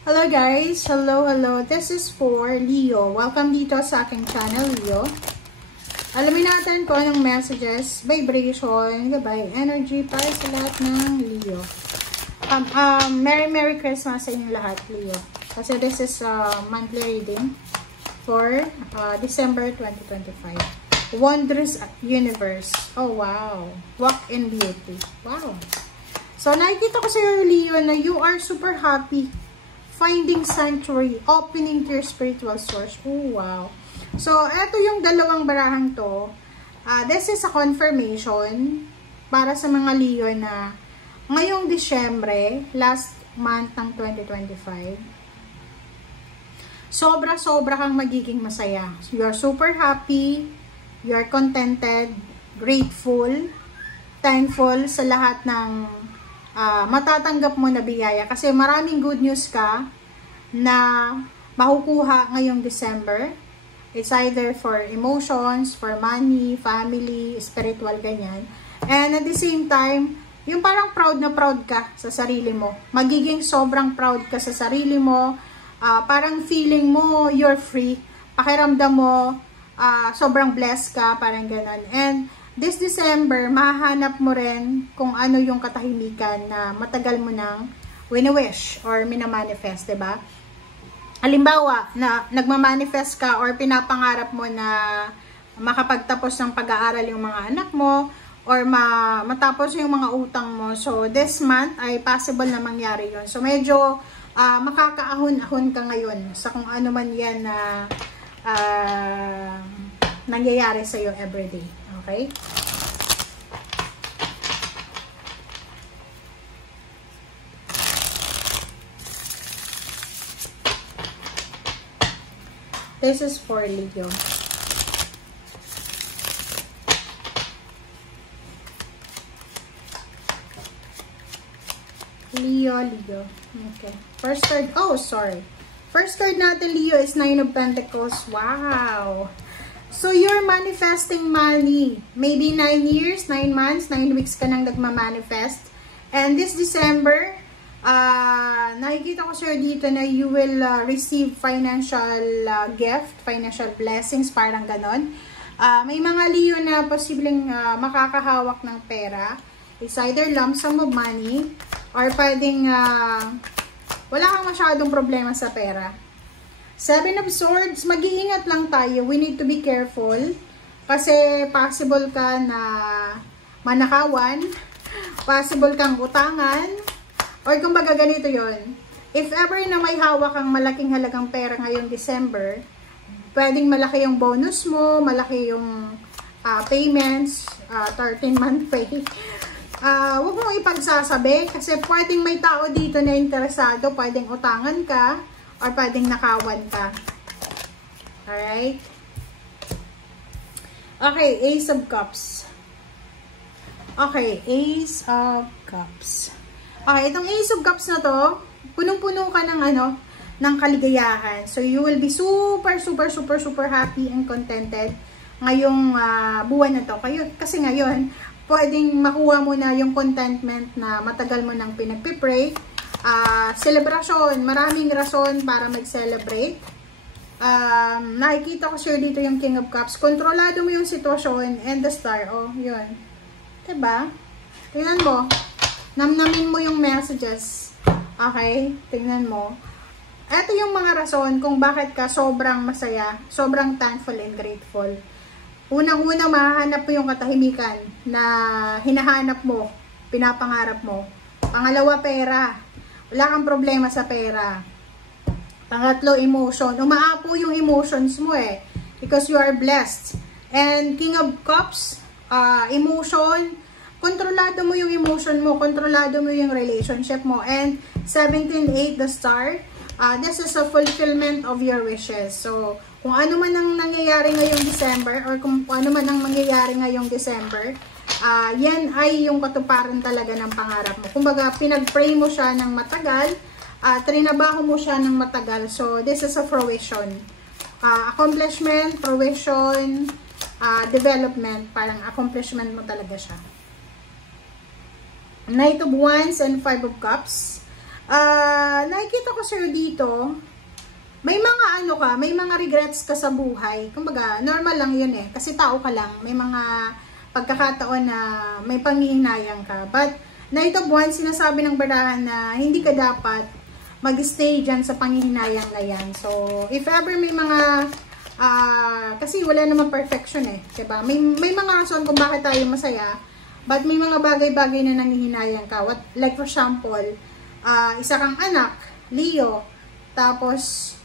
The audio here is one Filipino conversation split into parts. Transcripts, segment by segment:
Hello guys! Hello! This is for Leo. Welcome dito sa aking channel, Leo. Alamin natin kung anong messages, vibration, gabay, energy para sa lahat ng Leo. Merry Christmas sa inyong lahat, Leo. Kasi this is a monthly reading for December 2025. Wondrous Universe. Oh, wow. Walk in Beauty. Wow. So, nakikita ko sa iyo, Leo, na you are super happy. Finding sanctuary, opening to your spiritual source. Oh, wow. So, eto yung dalawang barahang to. This is a confirmation para sa mga Leo na ngayong Disyembre, last month ng 2025, sobra-sobra kang magiging masaya. You are super happy, you are contented, grateful, thankful sa lahat ng matatanggap mo na biyaya kasi maraming good news ka na makukuha ngayong December. It's either for emotions, for money, family, spiritual, ganyan. And at the same time, yung parang proud na proud ka sa sarili mo. Magiging sobrang proud ka sa sarili mo. Parang feeling mo you're free. Pakiramdam mo sobrang blessed ka, parang ganon. And this December, mahahanap mo rin kung ano yung katahimikan na matagal mo nang wini-wish or minamanifest, diba? Halimbawa, na nagmamanifest ka or pinapangarap mo na makapagtapos ng pag-aaral yung mga anak mo or matapos yung mga utang mo. So, this month ay possible na mangyari yun. So, medyo makakaahon-ahon ka ngayon sa kung ano man yan na nangyayari sa'yo everyday. Okay? This is for Leo. Leo. Okay. First card. Oh, sorry. First card natin, Leo, is Nine of Pentacles. Wow. So, you're manifesting money. Maybe 9 years, 9 months, 9 weeks ka nang nagmamanifest. And this December, nakikita ko sa'yo dito na you will receive financial gift, financial blessings, parang ganon. May mga Leo na posibleng makakahawak ng pera. It's either lump sum of money or pwedeng wala kang masyadong problema sa pera. Seven of Swords, mag-iingat lang tayo. We need to be careful. Kasi possible ka na manakawan. Possible kang utangan. Or kumbaga ganito yon. If ever na may hawak kang malaking halagang pera ngayong December, pwedeng malaki yung bonus mo, malaki yung payments, 13-month pay. Huwag mong ipagsasabi kasi pwedeng may tao dito na interesado, pwedeng utangan ka, or pwedeng nakawan ka. Alright? Okay, Ace of Cups. Okay, Ace of Cups. Okay, itong Ace of Cups na to, punong-puno ka ng ng kaligayahan. So, you will be super happy and contented ngayong buwan na to. Kasi ngayon, pwedeng makuha mo na yung contentment na matagal mo nang pinagpipray. Celebration, maraming rason para mag-celebrate. Nakikita ko sure dito yung King of Cups. Kontrolado mo yung sitwasyon and the Star. Oh, yun. Diba? Tingnan mo. Namnamin mo yung messages. Okay? Tingnan mo. Ito yung mga rason kung bakit ka sobrang masaya, sobrang thankful and grateful. Unang-una, mahahanap mo yung katahimikan na hinahanap mo, pinapangarap mo. Pangalawa, pera. Wala kang problema sa pera. Pangatlo, emotion. Umaapo yung emotions mo because you are blessed. And King of Cups, emotion. Kontrolado mo yung emotion mo. Kontrolado mo yung relationship mo. And 17-8, the Star. This is a fulfillment of your wishes. So, kung ano man ang nangyayari ngayong December or kung ano man ang mangyayari ngayong December, yan ay yung katuparan talaga ng pangarap mo. Kumbaga, pinag-pray mo siya ng matagal, trinabaho mo siya ng matagal. So, this is a fruition. Accomplishment, fruition, development, parang accomplishment mo talaga siya. Knight of Wands and Five of Cups. Nakikita ko sa'yo dito, may mga ano ka, may mga regrets ka sa buhay. Kumbaga, normal lang yun eh. Kasi tao ka lang. May mga pagkakataon na may panghihinayang ka. But, na ito buwan, sinasabi ng barahan na hindi ka dapat mag-stay dyan sa panghihinayang na yan. So, if ever may mga, kasi wala naman perfection eh. Diba? May mga rason kung bakit tayo masaya. But may mga bagay-bagay na nanghihinayang ka. Like for example, isa kang anak, Leo, tapos,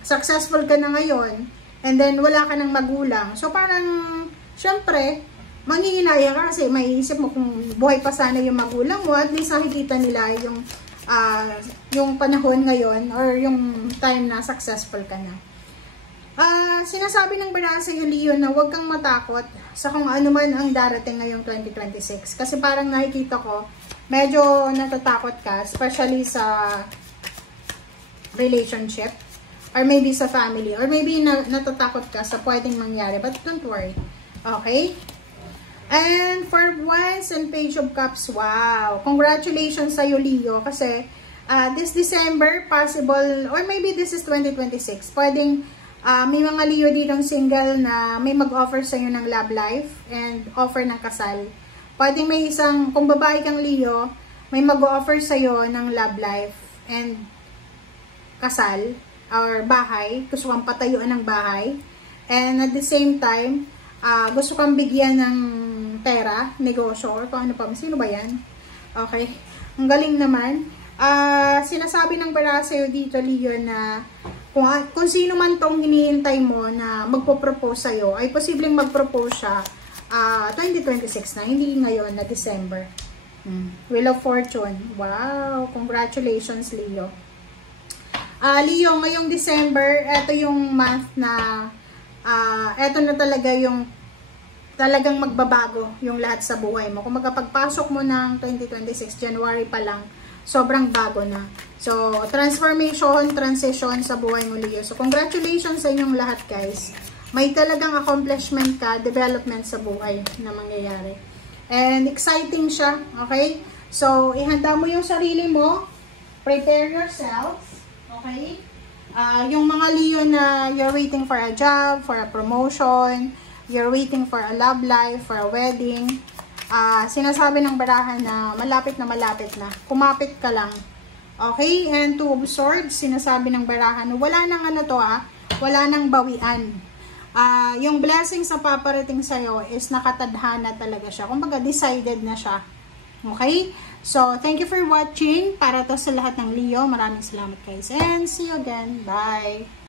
successful ka na ngayon, and then wala ka ng magulang. So parang, syempre, manghihinayang ka kasi maiisip mo kung buhay pa sana yung magulang mo, at least nakikita nila yung panahon ngayon or yung time na successful ka na. Sinasabi ng baraha sa iyo, Leo, na huwag kang matakot sa kung ano man ang darating ngayong 2026. Kasi parang nakikita ko, medyo natatakot ka, especially sa relationship, or maybe sa family, or maybe natatakot ka sa pwedeng mangyari, but don't worry. Okay? And for Wands and Page of Cups, wow! Congratulations sa'yo, Leo, kasi this December, possible, or maybe this is 2026, pwedeng may mga Leo ditong single na may mag-offer sa'yo ng love life and offer ng kasal. Pwedeng may isang, kung babae kang Leo, may mag-offer sa'yo ng love life and kasal or bahay, gusto kang patayuan ng bahay, and at the same time gusto kang bigyan ng pera, negosyo, or kung ano pa, sino ba yan? Okay, ang galing naman. Sinasabi ng baraha sa'yo dito, Leo, na kung sino man tong hinihintay mo na magpo-propose sa'yo, ay posibleng mag-propose siya 2026 na, hindi ngayon na December. Wheel of Fortune, wow, congratulations, Leo. Leo, ngayong December, ito yung month na, ito na talaga yung talagang magbabago yung lahat sa buhay mo. Kung magpagpasok mo ng 2026, January pa lang, sobrang bago na. So, transformation, transition sa buhay mo, Leo. So, congratulations sa inyong lahat, guys. May talagang accomplishment ka, development sa buhay na mangyayari. And exciting siya, okay? So, ihanda mo yung sarili mo, prepare yourself. Okay? Yung mga Leo na you're waiting for a job, for a promotion, you're waiting for a love life, for a wedding, sinasabi ng barahan na malapit na. Kumapit ka lang. Okay? And Two of Swords, sinasabi ng barahan na wala nang wala nang bawian. Yung blessings na paparating sa'yo is nakatadhana talaga siya. Kumbaga, decided na siya. Okay? So, thank you for watching. Para to sa lahat ng Leo. Maraming salamat, guys. And see you again. Bye!